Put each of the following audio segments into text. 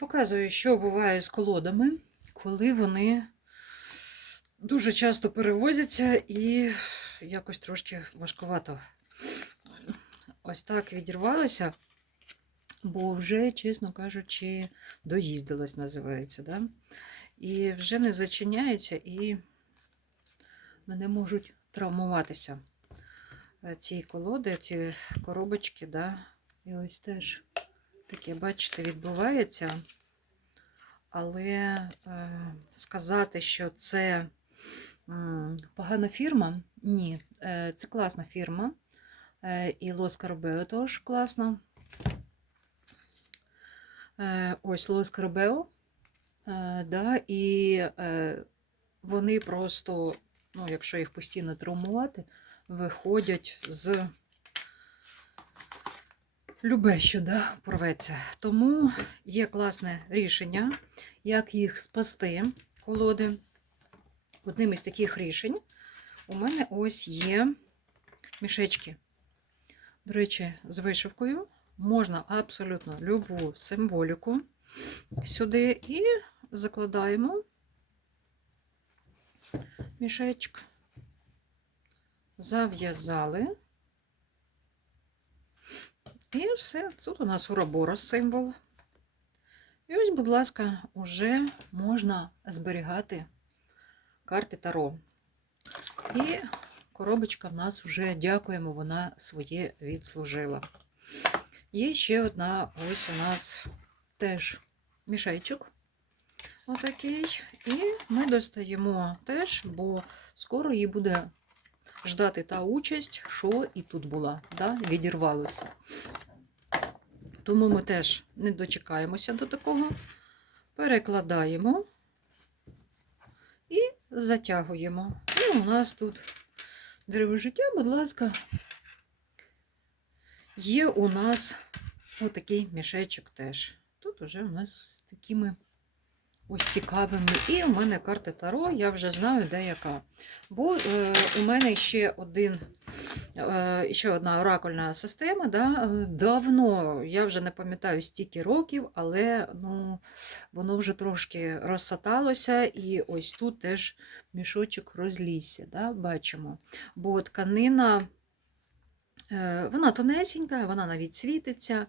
Показую, що буває з колодами, коли вони дуже часто перевозяться і якось трошки важкувато. Ось так відірвалося, бо вже, чесно кажучи, доїздилась, називається. Да? І вже не зачиняється, і мене можуть травмуватися е, ці колоди, ці коробочки. Да? І ось теж таке, бачите, відбувається. Але е, сказати, що це погана фірма, ні, е, це класна фірма. Е, і Лос Карбео теж класна. Ось Лос Карбео. Е, да, і вони просто, ну, якщо їх постійно травмувати, виходять з любе, що да, порветься. Тому є класне рішення, як їх спасти, колоди. Одним із таких рішень у мене ось є мішечки. До речі, з вишивкою можна абсолютно любу символіку сюди і закладаємо мішечок, зав'язали. І все. Тут у нас уроборос символ. І ось, будь ласка, уже можна зберігати карти Таро. І коробочка в нас вже, дякуємо, вона своє відслужила. Є ще одна, ось у нас теж мішечок. Отакий. І ми достаємо теж, бо скоро її буде ждати та участь, що і тут була, да? відірвалося. Тому ми теж не дочекаємося до такого. Перекладаємо і затягуємо. І у нас тут дерево життя, будь ласка, є у нас отакий мішечок теж. Тут уже у нас з такими ось цікавими. І у мене карта Таро, я вже знаю, де яка. Бо е, у мене ще один. е, Ще одна оракульна система. Да? е, Давно, я вже не пам'ятаю стільки років, але ну, воно вже трошки розсаталося, і ось тут теж мішочок розлісся. Да? Бачимо. Бо тканина. Е, Вона тонесенька, вона навіть світиться,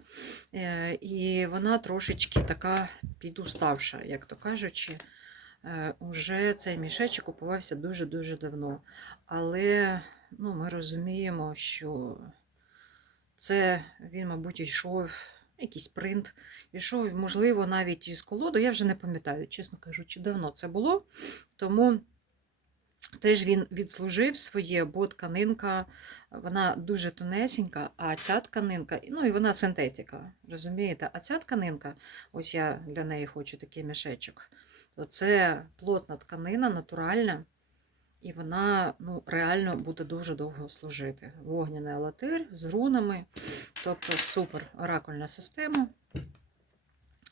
е, і вона трошечки така підуставша, як то кажучи. Е, Уже цей мішечок купувався дуже-дуже давно. Але ну, ми розуміємо, що це він, мабуть, йшов якийсь принт, йшов, можливо, навіть із колоду. Я вже не пам'ятаю, чесно кажучи, давно це було. Тому теж він відслужив своє, бо тканинка, вона дуже тонесенька, а ця тканинка, ну і вона синтетика, розумієте? А ця тканинка, ось я для неї хочу такий мішечок, то це плотна тканина, натуральна. І вона ну, реально буде дуже довго служити. Вогняний алатир з рунами. Тобто супер оракульна система.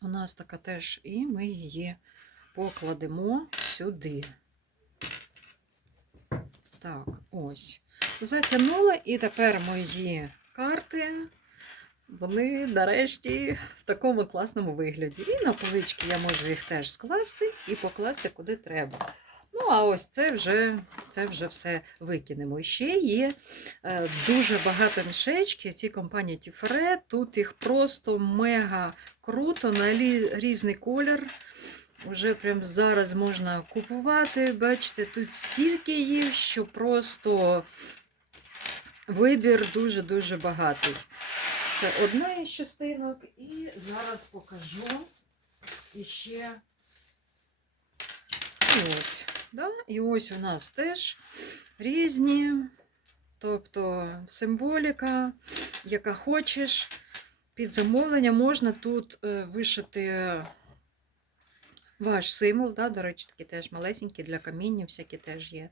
У нас така теж, і ми її покладемо сюди. Так, ось. Затягнула, і тепер мої карти, вони нарешті в такому класному вигляді. І на полички я можу їх теж скласти і покласти куди треба. Ну, а ось це вже це вже все викинемо. Ще є е, дуже багато мішечків. Ці компанії Тіфре. Тут їх просто мега круто, на різний колір. Уже прямо зараз можна купувати. Бачите, тут стільки є, що просто вибір дуже-дуже багатий. Це одна із частинок, і зараз покажу іще і ось. Да? І ось у нас теж різні, тобто символіка, яка хочеш. Під замовлення можна тут е, вишити ваш символ, да? до речі, такі теж малесенькі для каміння, всякі теж є.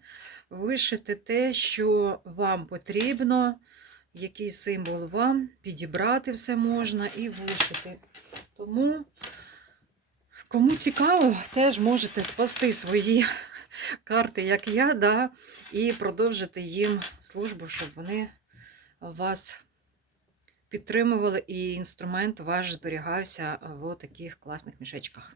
Вишити те, що вам потрібно, який символ вам, підібрати все можна і вишити. Тому, кому цікаво, теж можете спасти свої карти, як я, да, і продовжити їм службу, щоб вони вас підтримували і інструмент ваш зберігався в таких класних мішечках.